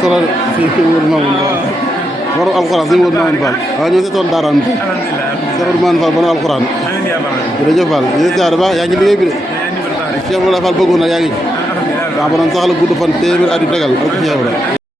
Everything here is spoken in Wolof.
solo si wër Mamoun borom alxuraan si wër Mamoun Fall waaw ñoo si tool daaraan bi Cheikh Mamoun Fall borom alxuraan jërëjëf Fall yéen siyaare baax yaa ngi liggéey bi de Cheikh Moula Fall bëggoon na yaa ngi ci waaw borom sax la gudd fan téeméer at yu tegal ak Cheikh